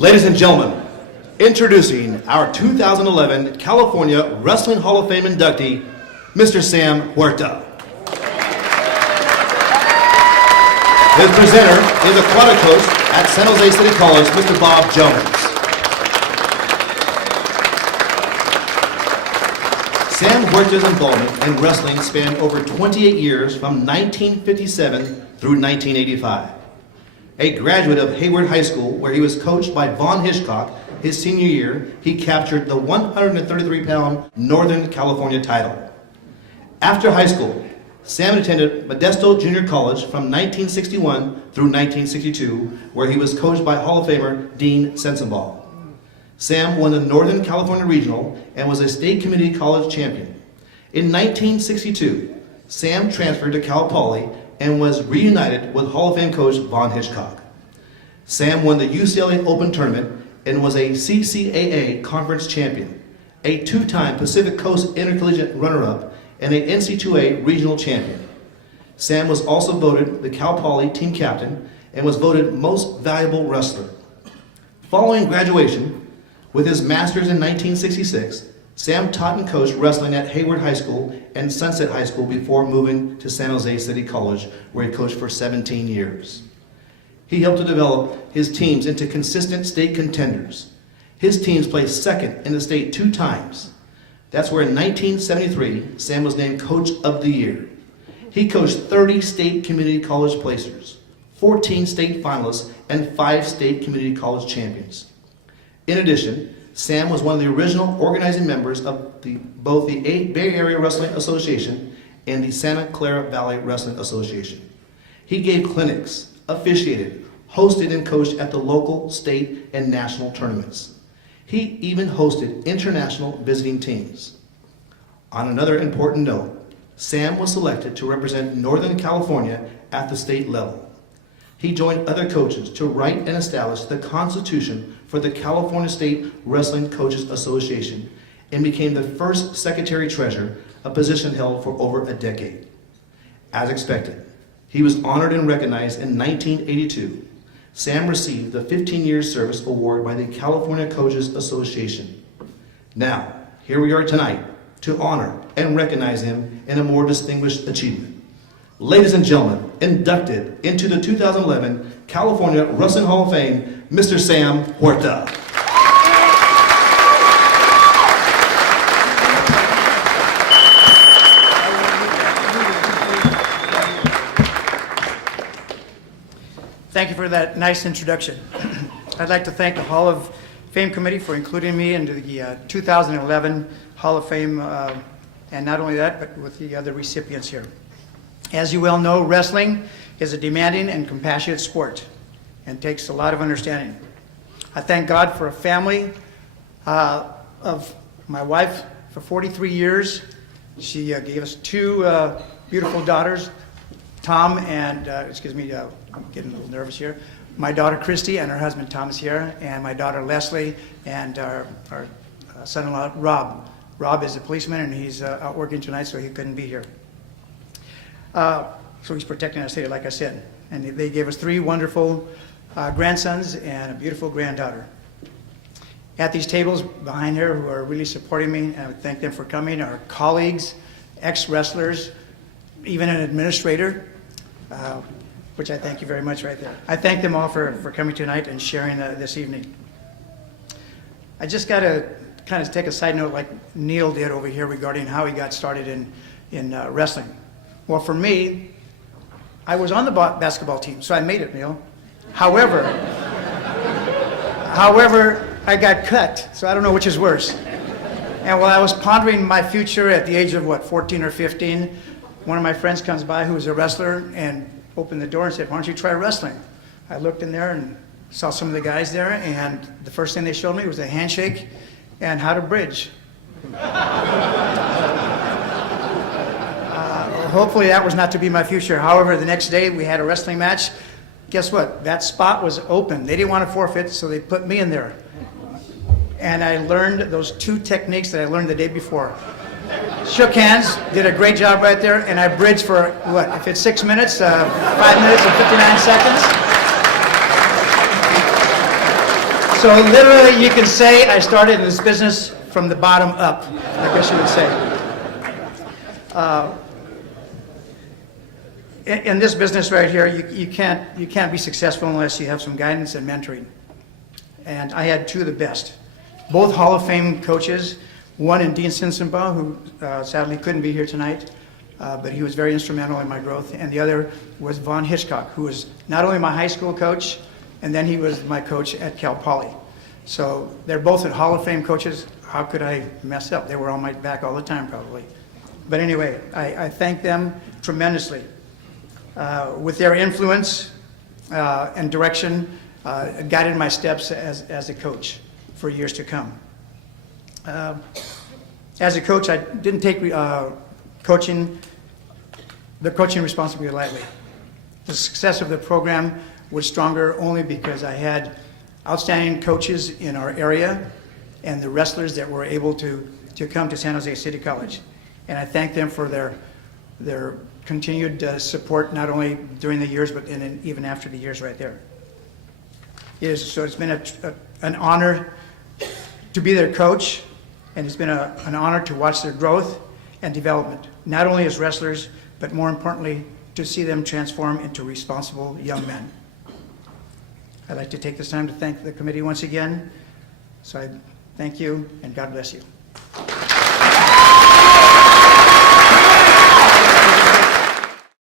Ladies and gentlemen, introducing our 2011 California Wrestling Hall of Fame inductee, Mr. Sam Huerta. His presenter is aquatic coach at San Jose City College, Mr. Bob Jones. Sam Huerta's involvement in wrestling spanned over 28 years from 1957 through 1985. A graduate of Hayward High School, where he was coached by Vaughn Hitchcock, his senior year, he captured the 133-pound Northern California title. After high school, Sam attended Modesto Junior College from 1961 through 1962, where he was coached by Hall of Famer Dean Sensenball. Sam won the Northern California Regional and was a state community college champion. In 1962, Sam transferred to Cal Poly and was reunited with Hall of Fame coach Vaughn Hitchcock. Sam won the UCLA Open Tournament and was a CCAA conference champion, a two-time Pacific Coast Intercollegiate runner-up, and a NC2A regional champion. Sam was also voted the Cal Poly team captain and was voted most valuable wrestler. Following graduation, with his master's in 1966, Sam taught and coached wrestling at Hayward High School and Sunset High School before moving to San Jose City College, where he coached for 17 years. He helped to develop his teams into consistent state contenders. His teams placed second in the state 2 times. That's where in 1973, Sam was named Coach of the Year. He coached 30 state community college placers, 14 state finalists, and 5 state community college champions. In addition, Sam was one of the original organizing members of both the Bay Area Wrestling Association and the Santa Clara Valley Wrestling Association. He gave clinics, officiated, hosted, and coached at the local, state, and national tournaments. He even hosted international visiting teams. On another important note, Sam was selected to represent Northern California at the state level. He joined other coaches to write and establish the Constitution for the California State Wrestling Coaches Association and became the first secretary-treasurer, a position held for over a decade. As expected, he was honored and recognized in 1982. Sam received the 15-year service award by the California Coaches Association. Now, here we are tonight to honor and recognize him in a more distinguished achievement. Ladies and gentlemen, inducted into the 2011 California Wrestling Hall of Fame, Mr. Sam Huerta. Thank you for that nice introduction. I'd like to thank the Hall of Fame Committee for including me into the 2011 Hall of Fame, and not only that, but with the other recipients here. As you well know, wrestling is a demanding and compassionate sport and takes a lot of understanding. I thank God for a family of my wife for 43 years. She gave us 2 beautiful daughters, Tom and, I'm getting a little nervous here, my daughter Christy and her husband Thomas here, and my daughter Leslie and our son-in-law Rob. Rob is a policeman and he's out working tonight, so he couldn't be here. So he's protecting our state, like I said. And they gave us 3 wonderful grandsons and a beautiful granddaughter. At these tables behind here who are really supporting me, and I thank them for coming, are colleagues, ex-wrestlers, even an administrator, which I thank you very much right there. I thank them all for coming tonight and sharing this evening. I just got to kind of take a side note like Neil did over here regarding how he got started in wrestling. Well, for me, I was on the basketball team, so I made it, Neil. However, I got cut, so I don't know which is worse. And while I was pondering my future at the age of, 14 or 15, one of my friends comes by who was a wrestler and opened the door and said, "Why don't you try wrestling?" I looked in there and saw some of the guys there, and the first thing they showed me was a handshake and how to bridge. Hopefully that was not to be my future. However, the next day we had a wrestling match. Guess what? That spot was open. They didn't want to forfeit, so they put me in there. And I learned those 2 techniques that I learned the day before. Shook hands, did a great job right there, and I bridged for, if it's 6 minutes, 5 minutes and 59 seconds. So literally, you can say I started in this business from the bottom up, I guess you would say. In this business right here, you can't be successful unless you have some guidance and mentoring. And I had two of the best, both Hall of Fame coaches, one in Dean Sinsenbaugh, who sadly couldn't be here tonight, but he was very instrumental in my growth, and the other was Von Hitchcock, who was not only my high school coach, and then he was my coach at Cal Poly. So they're both at Hall of Fame coaches. How could I mess up? They were on my back all the time, probably. But anyway, I thank them tremendously. With their influence and direction, guided my steps as a coach for years to come. As a coach, I didn't take the coaching responsibility lightly. The success of the program was stronger only because I had outstanding coaches in our area and the wrestlers that were able to come to San Jose City College. And I thank them for their continued support, not only during the years, but even after the years right there. So it's been an honor to be their coach, and it's been an honor to watch their growth and development, not only as wrestlers, but more importantly, to see them transform into responsible young men. I'd like to take this time to thank the committee once again. So I thank you, and God bless you.